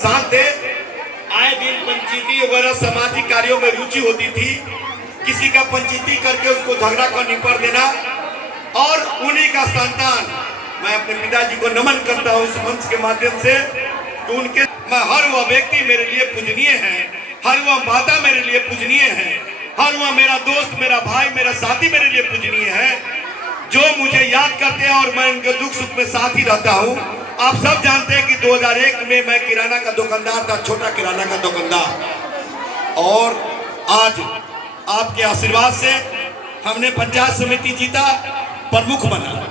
साथ थे, आए दिन पंचायती वगैरह सामाजिक कार्यों में रुचि होती थी। किसी का पंचायती करके उसको झगड़ा कर निपट देना और उन्हीं का संतान। मैं अपने पिताजी को नमन करता हूँ इस मंच के माध्यम से कि उनके हर वह व्यक्ति मेरे लिए पूजनीय है, हर वह माता मेरे लिए पूजनीय है, हर वह मेरा दोस्त, मेरा भाई, मेरा साथी मेरे लिए पूजनीय है, जो मुझे याद करते हैं और मैं उनके दुख सुख में साथ ही रहता हूँ। आप सब जानते हैं कि 2001 में मैं किराना का दुकानदार था, छोटा किराना का दुकानदार, और आज आपके आशीर्वाद से हमने पंचायत समिति जीता, प्रमुख बना,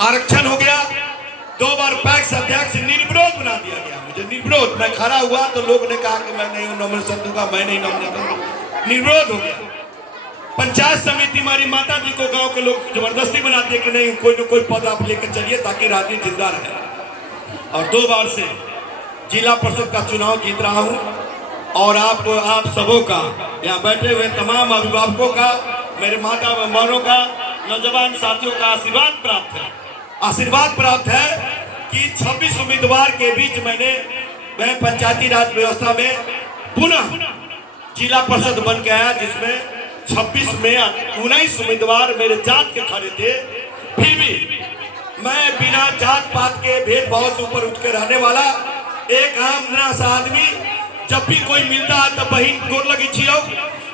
आरक्षण हो गया, 2 बार पैक्स अध्यक्ष निर्विरोध बना दिया गया। मुझे निर्विरोध, मैं खड़ा हुआ तो लोग ने कहा कि मैं नहीं नॉमिनेशन दूंगा, मैं नहीं नॉमिनेशन दूंगा, निर्विरोध हो गया। पंचायत समिति हमारी माता जी को गांव के लोग जबरदस्ती बनाते हैं कि नहीं, कोई न कोई पद आप लेकर चलिए ताकि राजनीति जिंदा रहे। और 2 बार से जिला परिषद का चुनाव जीत रहा हूं और आप सबों का, यहाँ बैठे हुए तमाम अभिभावकों का, मेरे माता बहनों का, नौजवान साथियों का आशीर्वाद प्राप्त है कि 26 उम्मीदवार के बीच मैं पंचायती राज व्यवस्था में पुनः जिला परिषद बन के आया, जिसमें 26 में 19 उम्मीदवार मेरे जात के खड़े थे। फिर भी मैं बिना जात पात के भेदभाव से ऊपर उठ के रहने वाला एक आम नास आदमी, जब भी कोई मिलता है तो बहन गोर लगी छियो,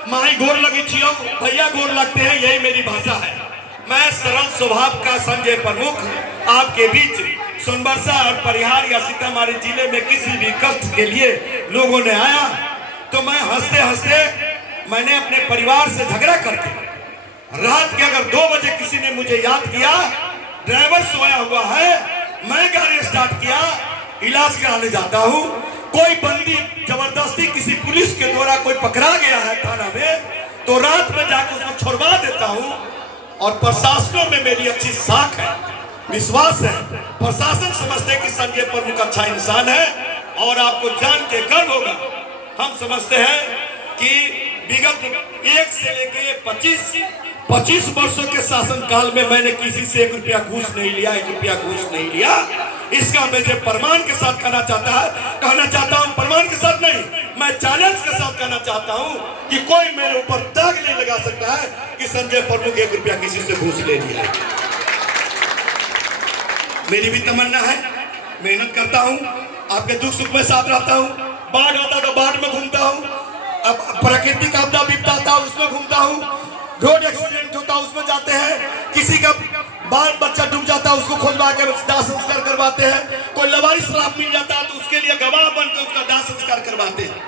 माई गोर लगी छियो, भैया गोर लगते हैं, यही मेरी भाषा है। मैं सरल स्वभाव का संजय प्रमुख आपके बीच सोनबरसा और परिहार या सीतामढ़ी जिले में किसी भी कष्ट के लिए लोगों ने आया तो मैं हंसते हंसते, मैंने अपने परिवार से झगड़ा करके रात के अगर 2 बजे किसी ने मुझे याद किया, ड्राइवर सोया हुआ है, मैं गाड़ी स्टार्ट किया, इलाज कराने जाता हूं, कोई बंदी जबरदस्ती किसी पुलिस के द्वारा कोई पकड़ा गया है थाना में, तो रात में जाकर उसको छोड़वा देता हूं। और प्रशासनों में मेरी अच्छी साख है, विश्वास है, प्रशासन समझते हैं कि संजय प्रमुख अच्छा इंसान है और आपको जान के गर्व होगा। हम समझते हैं कि विगत 1 से लेके 25 वर्षों के शासन काल में मैंने किसी से 1 रुपया घूस नहीं लिया, 1 रुपया घूस नहीं लिया। इसका मुझे प्रमाण के साथ कहना चाहता हूं, प्रमाण के साथ नहीं, मैं चैलेंज के साथ कहना चाहता हूं कि कोई मेरे ऊपर दाग नहीं लगा सकता है कि संजय प्रमुख 1 रुपया किसी से घूस ले लिया। मेरी भी तमन्ना है, मेहनत करता हूं, आपके दुख सुख में साथ रहता हूं, बाढ़ आता तो बाढ़ में घूमता हूं, अब प्राकृतिक आपदा विपदा आता है उसमें घूमता हूं, रोड एक्सीडेंट होता है उसमें जाते हैं, किसी का बाल बच्चा डूब जाता है उसको खोजवा के दाह संस्कार करवाते हैं, कोई लवारी शराब मिल जाता है तो उसके लिए गवाह बनकर उसका दाह संस्कार करवाते हैं।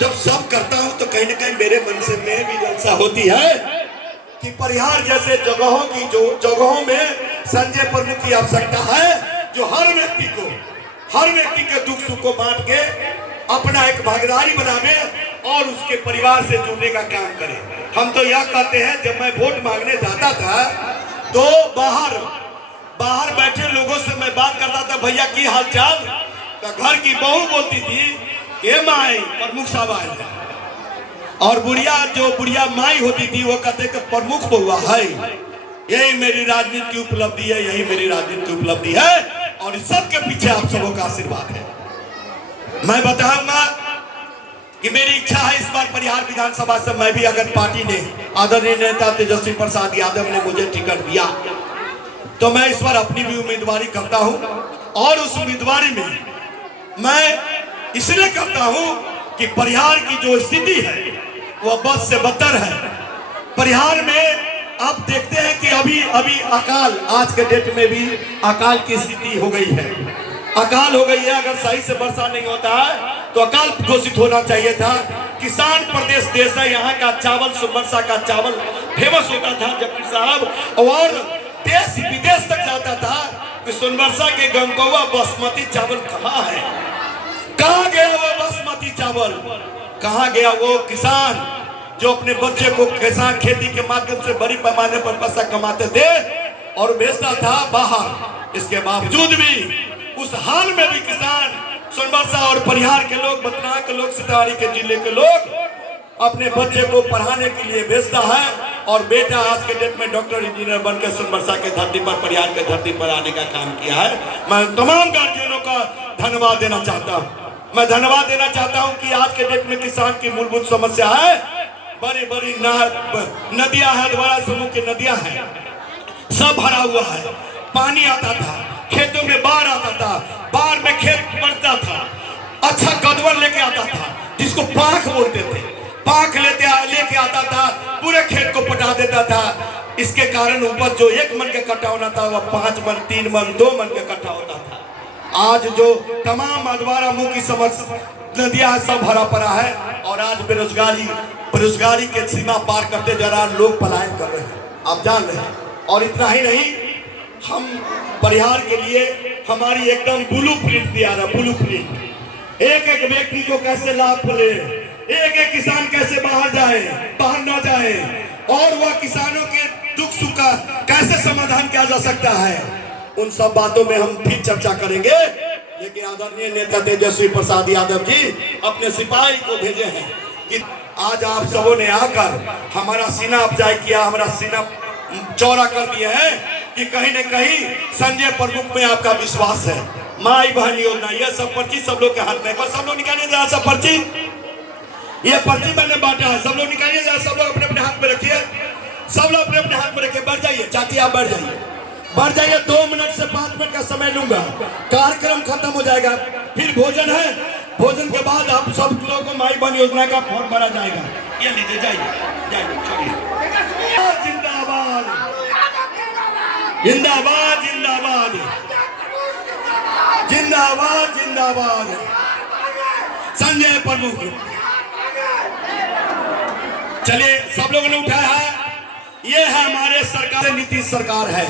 जब सब करता हूं तो कहीं ना कहीं मेरे मन से में भी जलसा होती है कि परिहार जैसे जगहों में संजय प्रमुख की आवश्यकता है, जो हर व्यक्ति के दुख सुख को बांट के अपना एक भागीदारी बनावे और उसके परिवार से जुड़ने का काम करे। हम तो यह कहते हैं, जब मैं वोट मांगने जाता था तो बाहर बैठे लोगों से मैं बात करता था, भैया की हाल चाल, तो घर की बहू बोलती थी ये माई प्रमुख साहब आए हैं, और बुढ़िया माई होती थी वो कहते कि प्रमुख बहुआ है। यही मेरी राजनीति की उपलब्धि है, यही मेरी राजनीति की उपलब्धि है और इस सब के पीछे आप सबों का आशीर्वाद है। मैं बताऊंगा कि मेरी इच्छा है इस बार परिहार विधानसभा से मैं भी, अगर पार्टी ने, आदरणीय नेता तेजस्वी प्रसाद यादव ने मुझे टिकट दिया तो मैं इस बार अपनी भी उम्मीदवारी करता हूं। और उस उम्मीदवारी में मैं इसलिए करता हूं कि परिहार की जो स्थिति है वह बद से बदतर है। परिहार में आप देखते हैं कि अभी अकाल, आज के डेट में भी अकाल की स्थिति हो गई है, अकाल हो गई है। अगर सही से वर्षा नहीं होता है तो अकाल घोषित होना चाहिए था। किसान प्रदेश देश है, यहाँ का चावल, सोनबरसा का चावल फेमस होता था जबकि साहब, और देश विदेश तक जाता था कि सोनबरसा के गमकौआ बासमती चावल कहाँ है, कहाँ गया वो बासमती चावल, कहाँ गया वो किसान जो अपने बच्चे को किसान खेती के माध्यम से बड़ी पैमाने पर पैसा कमाते थे और भेजता था बाहर। इसके बावजूद भी उस हाल में भी किसान, सोनबरसा और परिहार के लोग, बतना के लोग, सीतामढ़ी के जिले के लोग अपने बच्चे को पढ़ाने के लिए भेजता है और बेटा आज के डेट में डॉक्टर इंजीनियर बनकर सोनबरसा के धरती पर, परिहार के धरती पर आने का काम किया है। मैं तमाम गार्जियनों का धन्यवाद देना चाहता हूँ। मैं धन्यवाद देना चाहता हूँ कि आज के डेट में किसान की मूलभूत समस्या है, बड़ी बड़ी नदियां हैं, द्वारा समूह की नदियां हैं, सब भरा हुआ है। पानी आता था, खेतों में बाढ़ आता था, बाढ़ में खेत बढ़ता था, अच्छा गदवर लेके आता था जिसको पाख बोलते थे, पाख लेके आता था, पूरे खेत को पटा देता था। इसके कारण उपज जो 1 मन का कट्ठा होना था वह 5 मन, 3 मन, 2 मन का कट्ठा होता था। आज जो तमाम अधवारा मुंह की समस्या नदियां सब भरा पड़ा है और आज बेरोजगारी के सीमा पार करते जा रहा, लोग पलायन कर रहे हैं, आप जान रहे हैं। और इतना ही नहीं, हम परिहार के लिए हमारी एकदम ब्लूप्रिंट तैयार है, ब्लूप्रिंट। एक एक व्यक्ति को कैसे लाभ मिले, एक एक किसान कैसे बाहर ना जाए और वह किसानों के दुख सुख का कैसे समाधान किया जा सकता है, उन सब बातों में हम फिर चर्चा करेंगे। लेकिन आदरणीय नेता तेजस्वी प्रसाद यादव जी अपने सिपाही को भेजे हैं कि आज आप सबों ने आकर हमारा सीना अफजाई किया, हमारा सीना चौड़ा कर दिया है कि कहीं न कहीं संजय प्रमुख में आपका विश्वास है। माई बहन योजना, यह सब पर्ची सब लोग के हाथ में, सब लोग निकालिए जरा सब पर्ची, ये पर्ची मैंने बांटा है, सब लोग निकालिए जरा, सब लोग अपने अपने हाथ में रखिए, सब लोग अपने अपने हाथ में रखिए। बढ़ जाइए चाची, आप बढ़ जाइए 2 मिनट से 5 मिनट का समय लूंगा, कार्यक्रम खत्म हो जाएगा, फिर भोजन है, भोजन के बाद आप सब लोगों को माई बहन योजना का फॉर्म भरा जाएगा। ये लीजिए, जाइए चलिए। जिंदाबाद जिंदाबाद जिंदाबाद जिंदाबाद जिंदाबाद संजय प्रमुख। चलिए, सब लोगों ने उठाया है, ये है हमारे सरकार, नीतीश सरकार है,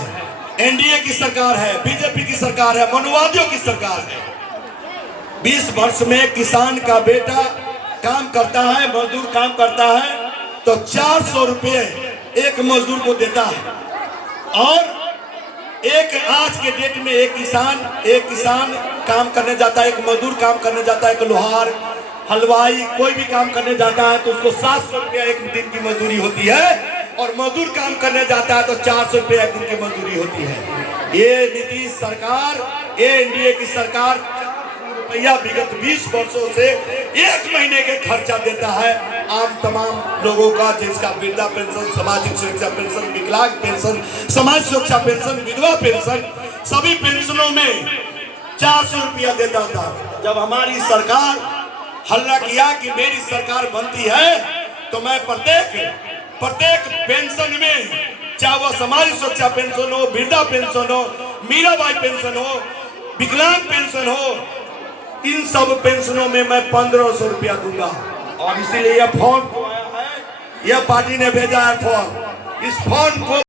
एनडीए की सरकार है, बीजेपी की सरकार है, मनुवादियों की सरकार है। 20 वर्ष में किसान का बेटा काम करता है, मजदूर काम करता है तो 400 रुपये एक मजदूर को देता है। और एक आज के डेट में एक किसान काम करने जाता है, एक मजदूर काम करने जाता है, एक लोहार, हलवाई, कोई भी काम करने जाता है तो उसको 700 रुपया एक दिन की मजदूरी होती है, और मजदूर काम करने जाता है तो 400 रुपया एक दिन की मजदूरी होती है। ये नीतीश सरकार, ये एनडीए की सरकार रुपया विगत 20 वर्षों से 1 महीने के खर्चा देता है आम तमाम लोगों का, जिसका वृद्धा पेंशन, सामाजिक सुरक्षा पेंशन, विकलांग पेंशन, समाज सुरक्षा पेंशन, विधवा पेंशन, सभी पेंशनों में 400 रुपया देता था। जब हमारी सरकार हल्ला किया कि मेरी सरकार बनती है तो मैं प्रत्येक पेंशन में, चाहे वह समाज सुरक्षा पेंशन हो, वृद्धा पेंशन हो, मीराबाई पेंशन हो, विकलांग पेंशन हो, इन सब पेंशनों में मैं 1500 रुपया दूंगा। और इसीलिए यह फॉर्म आया है, यह पार्टी ने भेजा है फॉर्म, इस फॉर्म को